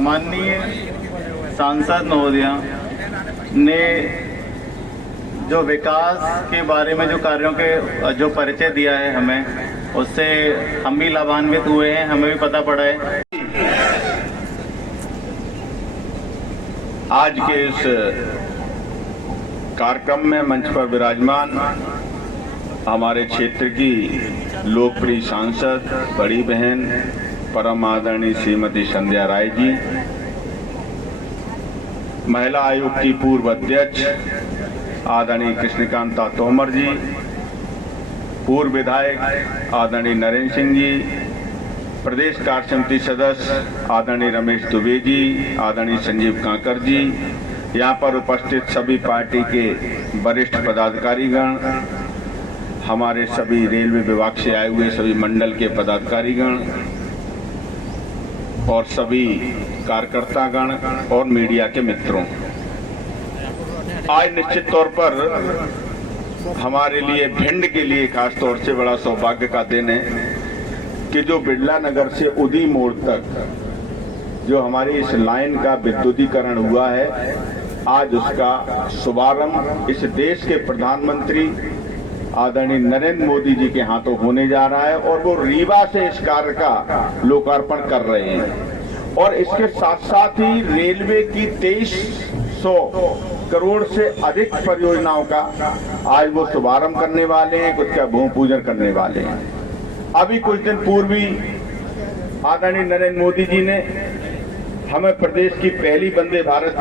माननीय सांसद महोदया ने जो विकास के बारे में जो कार्यों के जो परिचय दिया है हमें, उससे हम भी लाभान्वित हुए हैं, हमें भी पता पड़ा है। आज के इस कार्यक्रम में मंच पर विराजमान हमारे क्षेत्र की लोकप्रिय सांसद बड़ी बहन परम आदरणीय श्रीमती संध्या राय जी, महिला आयोग की पूर्व अध्यक्ष आदरणीय कृष्णकांता तोमर जी, पूर्व विधायक आदरणीय नरेंद्र सिंह जी, प्रदेश कार्य समिति सदस्य आदरणीय रमेश दुबे जी, आदरणीय संजीव कांकर जी, यहाँ पर उपस्थित सभी पार्टी के वरिष्ठ पदाधिकारीगण, हमारे सभी रेलवे विभाग से आए हुए सभी मंडल के पदाधिकारीगण और सभी कार्यकर्तागण और मीडिया के मित्रों, आज निश्चित तौर पर हमारे लिए, भिंड के लिए खास तौर से बड़ा सौभाग्य का दिन है कि जो बिड़ला नगर से उदी मोड़ तक जो हमारी इस लाइन का विद्युतीकरण हुआ है, आज उसका शुभारंभ इस देश के प्रधानमंत्री आदरणीय नरेंद्र मोदी जी के हाथों होने जा रहा है और वो रीवा से इस कार्य का लोकार्पण कर रहे हैं। और इसके साथ साथ ही रेलवे की 2300 करोड़ से अधिक परियोजनाओं का आज वो शुभारंभ करने वाले हैं, कुछ का भूमि पूजन करने वाले हैं। अभी कुछ दिन पूर्व ही आदरणीय नरेंद्र मोदी जी ने हमें प्रदेश की पहली वंदे भारत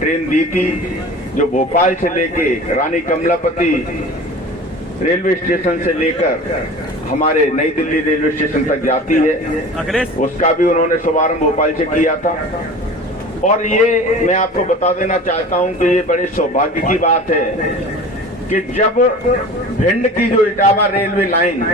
ट्रेन दी थी, जो भोपाल से लेके रानी कमलापति रेलवे स्टेशन से लेकर हमारे नई दिल्ली रेलवे स्टेशन तक जाती है। उसका भी उन्होंने शुभारंभ भोपाल से किया था। और ये मैं आपको बता देना चाहता हूं कि ये बड़े सौभाग्य की बात है कि जब भिंड की जो इटावा रेलवे लाइन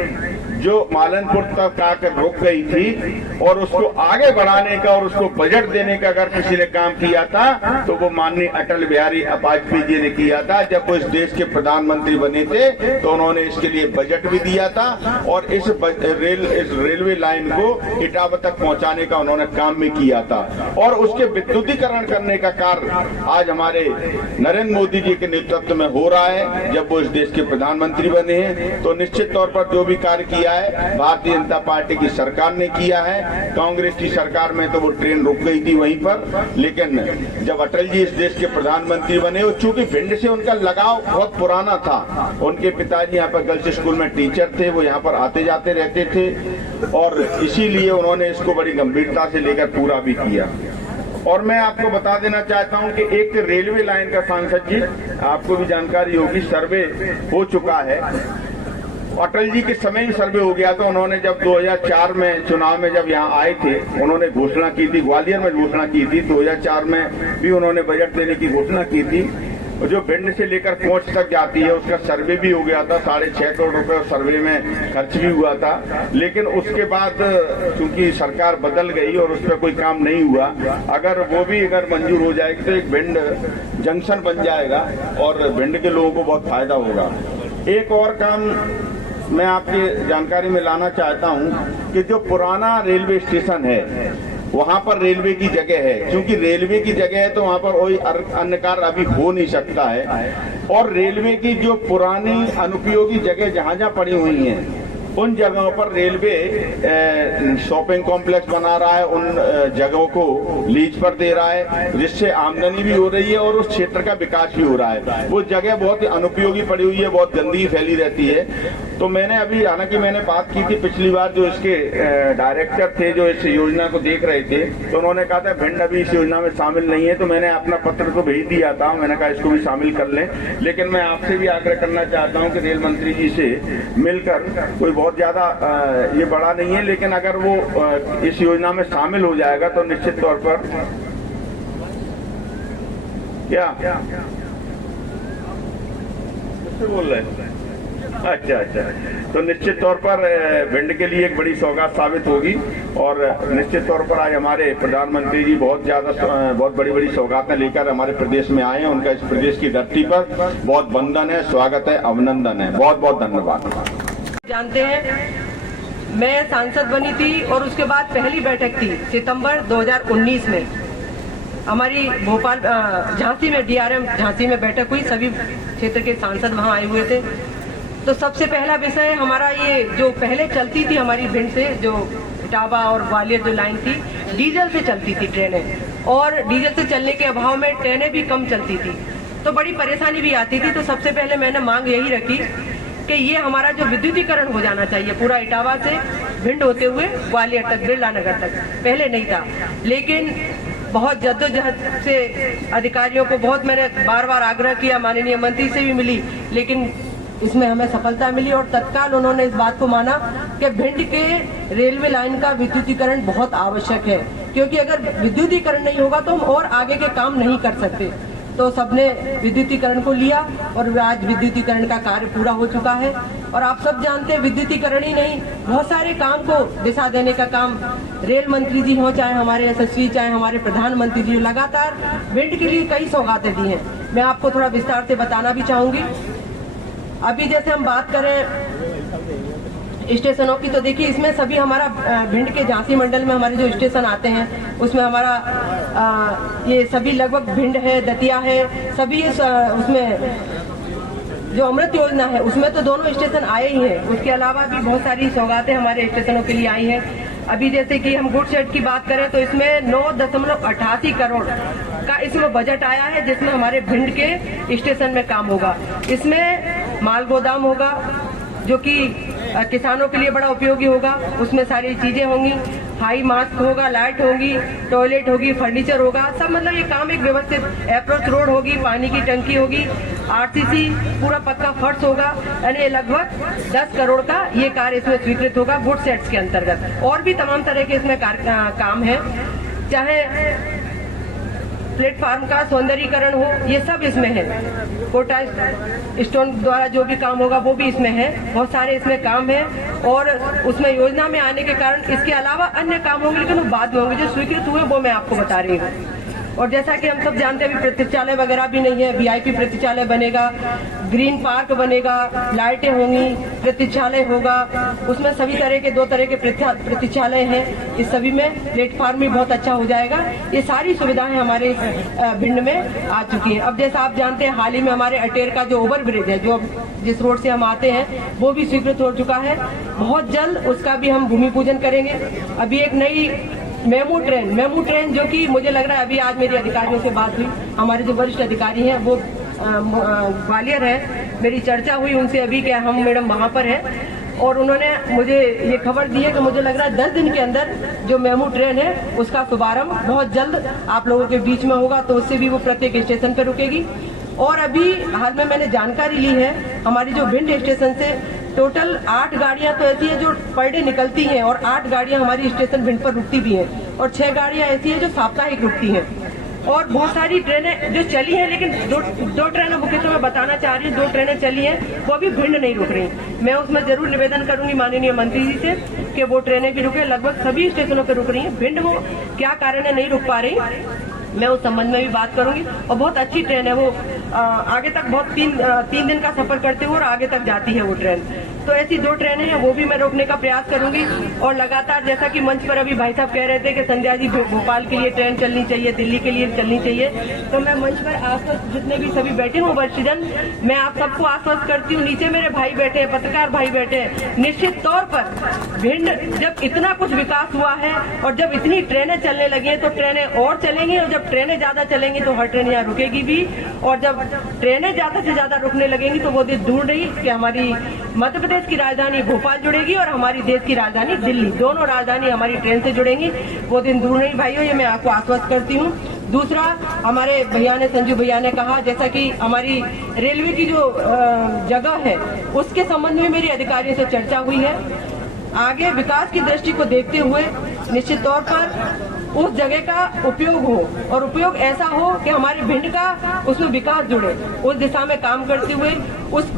जो मालनपुर तक आकर रुक गई थी और उसको आगे बढ़ाने का और उसको बजट देने का अगर किसी ने काम किया था तो वो माननीय अटल बिहारी वाजपेयी जी ने किया था। जब वो इस देश के प्रधानमंत्री बने थे तो उन्होंने इसके लिए बजट भी दिया था और इस रेलवे लाइन को इटावा तक पहुंचाने का उन्होंने काम भी किया था। और उसके विद्युतीकरण करने का कार्य आज हमारे नरेंद्र मोदी जी के नेतृत्व में हो रहा है। जब वो इस देश के प्रधानमंत्री बने हैं तो निश्चित तौर पर जो भी कार्य किया है भारतीय जनता पार्टी की सरकार ने किया है। कांग्रेस की सरकार में तो वो ट्रेन रुक गई थी वहीं पर, लेकिन जब अटल जी इस देश के प्रधानमंत्री बने, चूंकि भिंड से उनका लगाव बहुत पुराना था, उनके पिताजी यहाँ पर गर्ल्स स्कूल में टीचर थे, वो यहाँ पर आते जाते रहते थे और इसीलिए उन्होंने इसको बड़ी गंभीरता से लेकर पूरा भी किया। और मैं आपको बता देना चाहता हूं कि एक रेलवे लाइन का सांसद जी, आपको भी जानकारी होगी, सर्वे हो चुका है। अटल जी के समय ही सर्वे हो गया था। उन्होंने जब 2004 में चुनाव में जब यहाँ आए थे, उन्होंने घोषणा की थी, ग्वालियर में घोषणा की थी, 2004 में भी उन्होंने बजट देने की घोषणा की थी। जो भिंड से लेकर पहुंच तक जाती है उसका सर्वे भी हो गया था, 6.5 करोड़ रुपए सर्वे में खर्च भी हुआ था। लेकिन उसके बाद चूंकि सरकार बदल गई और उस पर कोई काम नहीं हुआ। अगर वो भी अगर मंजूर हो जाएगी तो एक भिंड जंक्शन बन जाएगा और भिंड के लोगों को बहुत फायदा होगा। एक और काम मैं आपकी जानकारी में लाना चाहता हूं कि जो पुराना रेलवे स्टेशन है वहां पर रेलवे की जगह है। क्योंकि रेलवे की जगह है तो वहां पर कोई अन्य कार्य अभी हो नहीं सकता है। और रेलवे की जो पुरानी अनुपयोगी जगह जहां जहां पड़ी हुई हैं उन जगहों पर रेलवे शॉपिंग कॉम्प्लेक्स बना रहा है, उन जगहों को लीज पर दे रहा है, जिससे आमदनी भी हो रही है और उस क्षेत्र का विकास भी हो रहा है। वो जगह बहुत ही अनुपयोगी पड़ी हुई है, बहुत गंदगी फैली रहती है। तो मैंने अभी, हालांकि मैंने बात की थी पिछली बार, जो इसके डायरेक्टर थे जो इस योजना को देख रहे थे, तो उन्होंने कहा था भिंड अभी इस योजना में शामिल नहीं है। तो मैंने अपना पत्र तो भेज दिया था, मैंने कहा इसको भी शामिल कर लें। लेकिन मैं आपसे भी आग्रह करना चाहता हूँ कि रेल मंत्री जी से मिलकर, कोई बहुत ज्यादा ये बड़ा नहीं है, लेकिन अगर वो इस योजना में शामिल हो जाएगा तो निश्चित तौर पर क्या बोल रहे हैं, अच्छा, तो निश्चित तौर पर भिंड के लिए एक बड़ी सौगात साबित होगी। और निश्चित तौर पर आज हमारे प्रधानमंत्री जी बहुत बड़ी सौगातें लेकर हमारे प्रदेश में आए हैं। उनका इस प्रदेश की धरती पर बहुत वंदन है, स्वागत है, अभिनंदन है। बहुत बहुत धन्यवाद। जानते हैं मैं सांसद बनी थी और उसके बाद पहली बैठक थी सितंबर 2019 में हमारी भोपाल झांसी में DRM झांसी में बैठक हुई। सभी क्षेत्र के सांसद वहां आए हुए थे। तो सबसे पहला विषय हमारा ये जो पहले चलती थी हमारी भिंड से जो इटावा और ग्वालियर जो लाइन थी, डीजल से चलती थी ट्रेनें, और डीजल से चलने के अभाव में ट्रेनें भी कम चलती थी, तो बड़ी परेशानी भी आती थी। तो सबसे पहले मैंने मांग यही रखी कि ये हमारा जो विद्युतीकरण हो जाना चाहिए पूरा इटावा से भिंड होते हुए ग्वालियर तक, बिरला नगर तक, पहले नहीं था। लेकिन बहुत जद्दोजहद से अधिकारियों को बहुत मैंने बार बार आग्रह किया, माननीय मंत्री से भी मिली, लेकिन इसमें हमें सफलता मिली और तत्काल उन्होंने इस बात को माना कि भिंड के रेलवे लाइन का विद्युतीकरण बहुत आवश्यक है, क्योंकि अगर विद्युतीकरण नहीं होगा तो हम और आगे के काम नहीं कर सकते। तो सबने विद्युतीकरण को लिया और आज विद्युतीकरण का कार्य पूरा हो चुका है। और आप सब जानते हैं विद्युतीकरण ही नहीं, बहुत सारे काम को दिशा देने का काम रेल मंत्री जी हो, चाहे हमारे SSV, चाहे हमारे प्रधानमंत्री जी, लगातार भिंड के लिए कई सौगातें दी हैं। मैं आपको थोड़ा विस्तार से बताना भी चाहूंगी। अभी जैसे हम बात करें स्टेशनों की, तो देखिए इसमें सभी हमारा भिंड के झांसी मंडल में हमारे जो स्टेशन आते हैं उसमें हमारा ये सभी लगभग भिंड है, दतिया है, सभी उसमें जो अमृत योजना है उसमें तो दोनों स्टेशन आए ही हैं। उसके अलावा भी बहुत सारी सौगातें हमारे स्टेशनों के लिए आई हैं। अभी जैसे कि हम गुड शेड की बात करें तो इसमें 9.88 करोड़ का इसमें बजट आया है, जिसमें हमारे भिंड के स्टेशन में काम होगा। इसमें माल गोदाम होगा जो कि किसानों के लिए बड़ा उपयोगी होगा, उसमें सारी चीजें होंगी, हाई मास्क होगा, लाइट होगी, टॉयलेट होगी, फर्नीचर होगा, सब मतलब ये काम एक व्यवस्थित, अप्रोच रोड होगी, पानी की टंकी होगी, RCC पूरा पक्का फर्श होगा, यानी लगभग 10 करोड़ का ये कार्य इसमें स्वीकृत होगा गुड सेट्स के अंतर्गत। और भी तमाम तरह के इसमें काम है, चाहे प्लेटफार्म का सौंदर्यीकरण हो, ये सब इसमें है। कोटा स्टोन द्वारा जो भी काम होगा वो भी इसमें है, बहुत सारे इसमें काम है। और उसमें योजना में आने के कारण इसके अलावा अन्य काम होंगे, लेकिन वो बाद में होंगे। जो स्वीकृत हुए वो मैं आपको बता रही हूँ। और जैसा कि हम सब जानते हैं अभी प्रतीक्षालय वगैरह भी नहीं है, VIP प्रतीक्षालय बनेगा, ग्रीन पार्क बनेगा, लाइटें होंगी, प्रतीक्षालय होगा, उसमें सभी तरह के 2 तरह के प्रतीक्षालय हैं। इस सभी में प्लेटफार्म भी बहुत अच्छा हो जाएगा। ये सारी सुविधाएं हमारे भिंड में आ चुकी हैं। अब जैसा आप जानते हैं हाल ही में हमारे अटेर का जो ओवर ब्रिज है, जो जिस रोड से हम आते हैं, वो भी स्वीकृत हो चुका है। बहुत जल्द उसका भी हम भूमि पूजन करेंगे। अभी एक नई मेमू ट्रेन जो कि मुझे लग रहा है, अभी आज मेरी अधिकारियों से बात हुई, हमारे जो वरिष्ठ अधिकारी हैं वो ग्वालियर है, मेरी चर्चा हुई उनसे अभी कि हम मैडम वहाँ पर है, और उन्होंने मुझे ये खबर दी है कि मुझे लग रहा है 10 दिन के अंदर जो मेमू ट्रेन है उसका शुभारंभ बहुत जल्द आप लोगों के बीच में होगा, तो उससे भी वो प्रत्येक स्टेशन पर रुकेगी। और अभी हाल में मैंने जानकारी ली है, हमारी जो भिंड स्टेशन से टोटल 8 गाड़ियां तो ऐसी है जो पर डे निकलती हैं, और 8 गाड़ियां हमारी स्टेशन भिंड पर रुकती भी हैं, और 6 गाड़ियां ऐसी है जो साप्ताहिक रुकती हैं। और बहुत सारी ट्रेनें जो चली हैं, लेकिन दो ट्रेनें मुख्यतः मैं बताना चाह रही हूँ, 2 ट्रेनें चली हैं वो अभी भिंड नहीं रुक रही। मैं उसमें जरूर निवेदन करूंगी माननीय मंत्री जी से कि वो ट्रेनें भी रुके। लगभग सभी स्टेशनों पर रुक रही हैं। भिंड वो क्या कारण है नहीं रुक पा रही, मैं उस संबंध में भी बात करूंगी। और बहुत अच्छी ट्रेन है वो, आगे तक बहुत 3 दिन का सफर करते हुए और आगे तक जाती है वो ट्रेन। तो ऐसी 2 ट्रेनें हैं, वो भी मैं रोकने का प्रयास करूंगी। और लगातार जैसा कि मंच पर अभी भाई साहब कह रहे थे कि संध्या जी भोपाल के लिए ट्रेन चलनी चाहिए, दिल्ली के लिए चलनी चाहिए, तो मैं मंच पर आसपास जितने भी सभी बैठे हूँ वरिष्ठजन, मैं आप सबको आश्वस्त करती हूँ, नीचे मेरे भाई बैठे हैं, पत्रकार भाई बैठे हैं, निश्चित तौर पर भिंड जब इतना कुछ विकास हुआ है और जब इतनी ट्रेनें चलने लगी हैं तो ट्रेनें और चलेंगी, और जब ट्रेनें ज्यादा चलेंगी तो हर ट्रेन यहाँ रुकेगी भी, और जब ट्रेनें ज्यादा से ज्यादा रुकने लगेंगी तो वो दिन दूर नहीं कि हमारी मध्य प्रदेश की राजधानी भोपाल जुड़ेगी और हमारी देश की राजधानी दिल्ली, दोनों राजधानी हमारी ट्रेन से जुड़ेंगी। वो दिन दूर नहीं भाइयों, ये मैं आपको आश्वस्त करती हूँ। दूसरा, हमारे भैया ने, संजू भैया ने कहा, जैसा कि हमारी रेलवे की जो जगह है उसके संबंध में मेरी अधिकारियों से चर्चा हुई है। आगे विकास की दृष्टि को देखते हुए निश्चित तौर पर उस जगह का उपयोग हो, और उपयोग ऐसा हो कि हमारे भिंड का उसमें विकास जुड़े। उस दिशा में काम करते हुए उस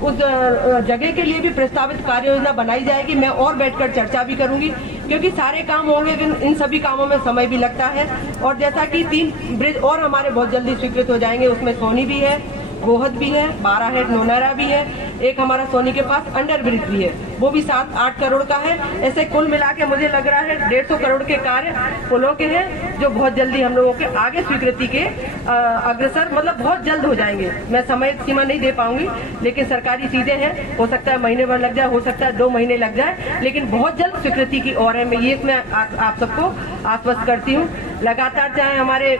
जगह के लिए भी प्रस्तावित कार्य योजना बनाई जाएगी। मैं और बैठकर चर्चा भी करूंगी, क्योंकि सारे काम होंगे, इन सभी कामों में समय भी लगता है। और जैसा कि 3 ब्रिज और हमारे बहुत जल्दी स्वीकृत हो जाएंगे, उसमें सोनी भी है, गोहद भी है, 12 है नोनारा भी है, एक हमारा सोनी के पास अंडर ब्रिज भी है, वो भी 7-8 करोड़ का है। ऐसे कुल मिला के मुझे लग रहा है 150 करोड़ के कार्य पुलों के हैं जो बहुत जल्दी हम लोगों के आगे स्वीकृति के अग्रसर मतलब बहुत जल्द हो जाएंगे। मैं समय सीमा नहीं दे पाऊंगी, लेकिन सरकारी चीजें हैं, हो सकता है महीने भर लग जाए, हो सकता है 2 महीने लग जाए, लेकिन बहुत जल्द स्वीकृति की ओर है। मैं ये इसमें आप सबको आश्वस्त करती हूँ। लगातार चाहे हमारे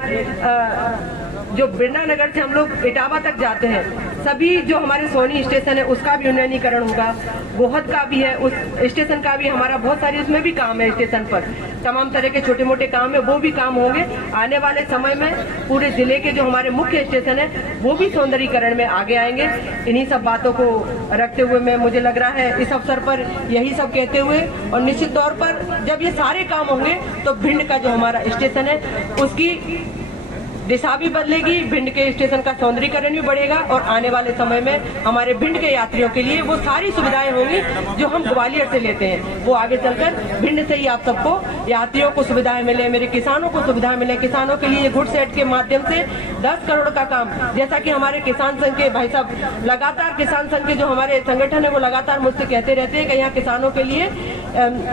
जो बिरना नगर से हम लोग इटावा तक जाते हैं, सभी जो हमारे सोनी स्टेशन है उसका भी उन्नयनीकरण होगा, गोहद का भी है, उस स्टेशन का भी हमारा बहुत सारी उसमें भी काम है। स्टेशन पर तमाम तरह के छोटे मोटे काम है, वो भी काम होंगे आने वाले समय में। पूरे जिले के जो हमारे मुख्य स्टेशन है वो भी सौंदर्यीकरण में आगे आएंगे। इन्हीं सब बातों को रखते हुए मैं मुझे लग रहा है इस अवसर पर यही सब कहते हुए, और निश्चित तौर पर जब ये सारे काम होंगे तो भिंड का जो हमारा स्टेशन है उसकी दिशा भी बदलेगी, भिंड के स्टेशन का सौंदर्यीकरण भी बढ़ेगा, और आने वाले समय में हमारे भिंड के यात्रियों के लिए वो सारी सुविधाएं होंगी जो हम ग्वालियर से लेते हैं, वो आगे चलकर भिंड से ही आप सबको यात्रियों को सुविधाएं मिले, मेरे किसानों को सुविधाएं मिले। किसानों के लिए गुड सेट के माध्यम से 10 करोड़ का काम, जैसा कि हमारे किसान संघ के भाई साहब लगातार, किसान संघ के जो हमारे संगठन है वो लगातार मुझसे कहते रहते हैं कि यहाँ किसानों के लिए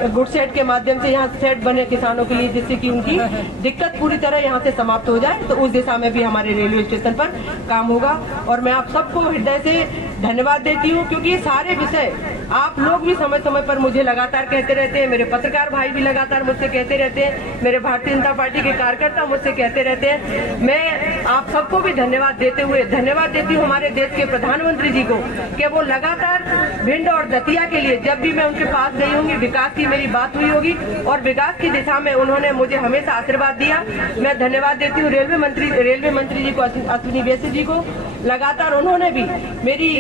गुड सेट के माध्यम से यहाँ सेट बने किसानों के लिए, जिससे कि उनकी दिक्कत पूरी तरह यहाँ से समाप्त हो जाए। तो उस दिशा में भी हमारे रेलवे स्टेशन पर काम होगा, और मैं आप सबको हृदय से धन्यवाद देती हूँ, क्योंकि ये सारे विषय आप लोग भी समय समय पर मुझे लगातार कहते रहते हैं, मेरे पत्रकार भाई भी लगातार मुझसे कहते रहते हैं, मेरे भारतीय जनता पार्टी के कार्यकर्ता मुझसे कहते रहते हैं। मैं आप सबको भी धन्यवाद देते हुए धन्यवाद देती हूँ हमारे देश के प्रधानमंत्री जी को कि वो लगातार भिंड और दतिया के लिए, जब भी मैं उनके पास गई होंगी, विकास की मेरी बात हुई होगी और विकास की दिशा में उन्होंने मुझे हमेशा आशीर्वाद दिया। मैं धन्यवाद देती हूँ रेलवे मंत्री जी को, अश्विनी वैश्य जी को। लगातार उन्होंने भी मेरी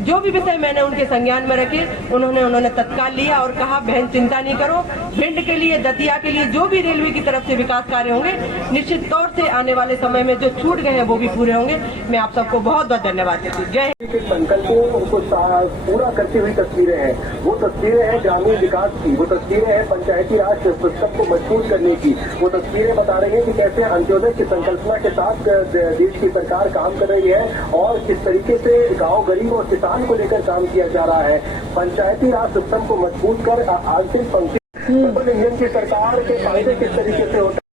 जो भी विषय मैंने उनके संज्ञान में रखे उन्होंने तत्काल लिया और कहा बहन चिंता नहीं करो, भिंड के लिए, दतिया के लिए जो भी रेलवे की तरफ से विकास कार्य होंगे निश्चित तौर से आने वाले समय में जो छूट गए हैं वो भी पूरे होंगे। मैं आप सबको बहुत बहुत धन्यवाद देती हूँ। जय हिंद। संकल्पों को पूरा करती हुई तस्वीरें हैं, वो तस्वीरें हैं ग्रामीण विकास की, वो तस्वीरें हैं पंचायती राज सिस्टम को मजबूत करने की, वो तस्वीरें बता रही है कि कैसे अंत्योदय की संकल्पना के साथ देश की सरकार काम कर रही है और किस तरीके से गाँव गरीब और किसान को लेकर काम किया जा रहा है। पंचायती राज सिस्टम को मजबूत कर आर्थिक पंक्ति इंडियन की सरकार के फायदे किस तरीके से होते